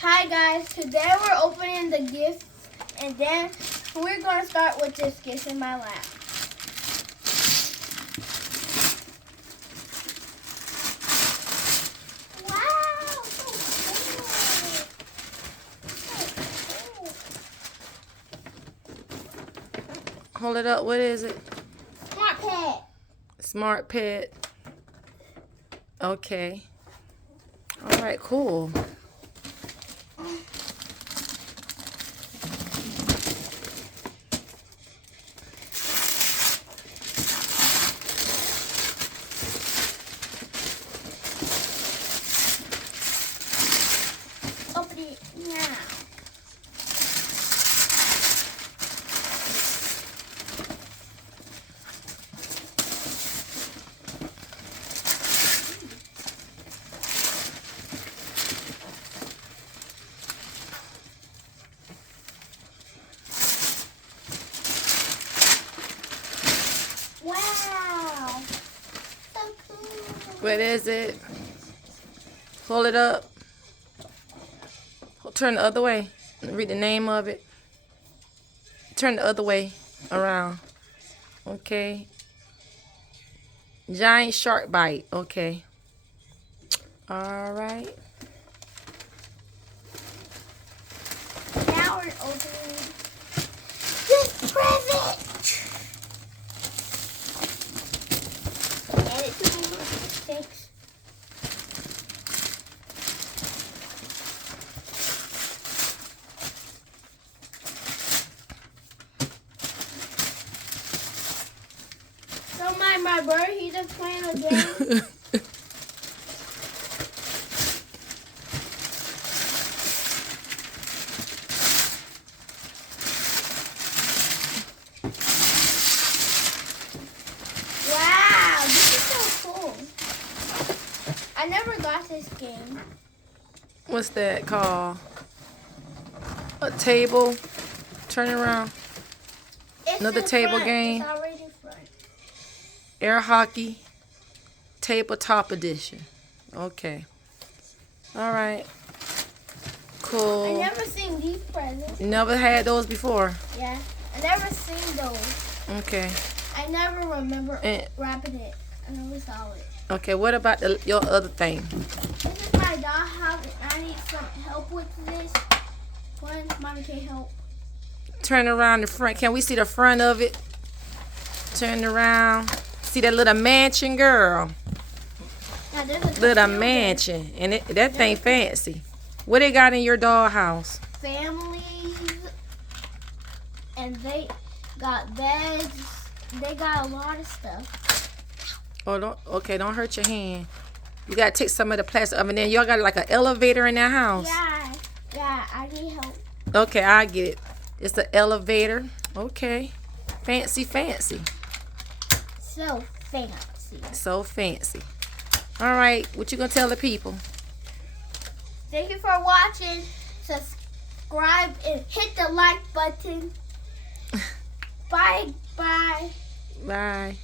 Hi guys, today we're opening the gifts and then we're going to start with this gift in my lap. Wow, so cool. Hold it up. What is it? Smart pet. Smart pet. Okay. All right, cool. Open it now. Wow. So cool. What is it? Hold it up. Turn the other way. Read the name of it. Turn the other way around. Okay. Giant shark bite. Okay. All right. Now we're opening this present. And it's 6. Don't mind my bird, he's just playing a game. Wow, this is so cool. I never got this game. What's that called? A table. Turn around. It's Another in table front. game. It's already in front. Air hockey. Tabletop edition. Okay. All right. I Cool. never seen these presents. You never had those before? Yeah, I never seen those. Okay. I never remember And- wrapping it. I never saw it. Okay, what about your other thing? This is my dollhouse and I need some help with this one. Mommy can help. Turn around the front. Can we see the front of it? Turn around. See that little mansion, girl? Now, there's a Little computer. mansion. And that thing fancy. What they got in your dollhouse? Families, and they got beds. They got a lot of stuff. Oh, don't hurt your hand. You gotta take some of the plastic off, and then y'all got like an elevator in that house. Yeah, I need help. Okay, I get it. It's an elevator. Okay. Fancy. So fancy. So fancy. All right, what you gonna tell the people? Thank you for watching. Subscribe and hit the like button. Bye. Bye.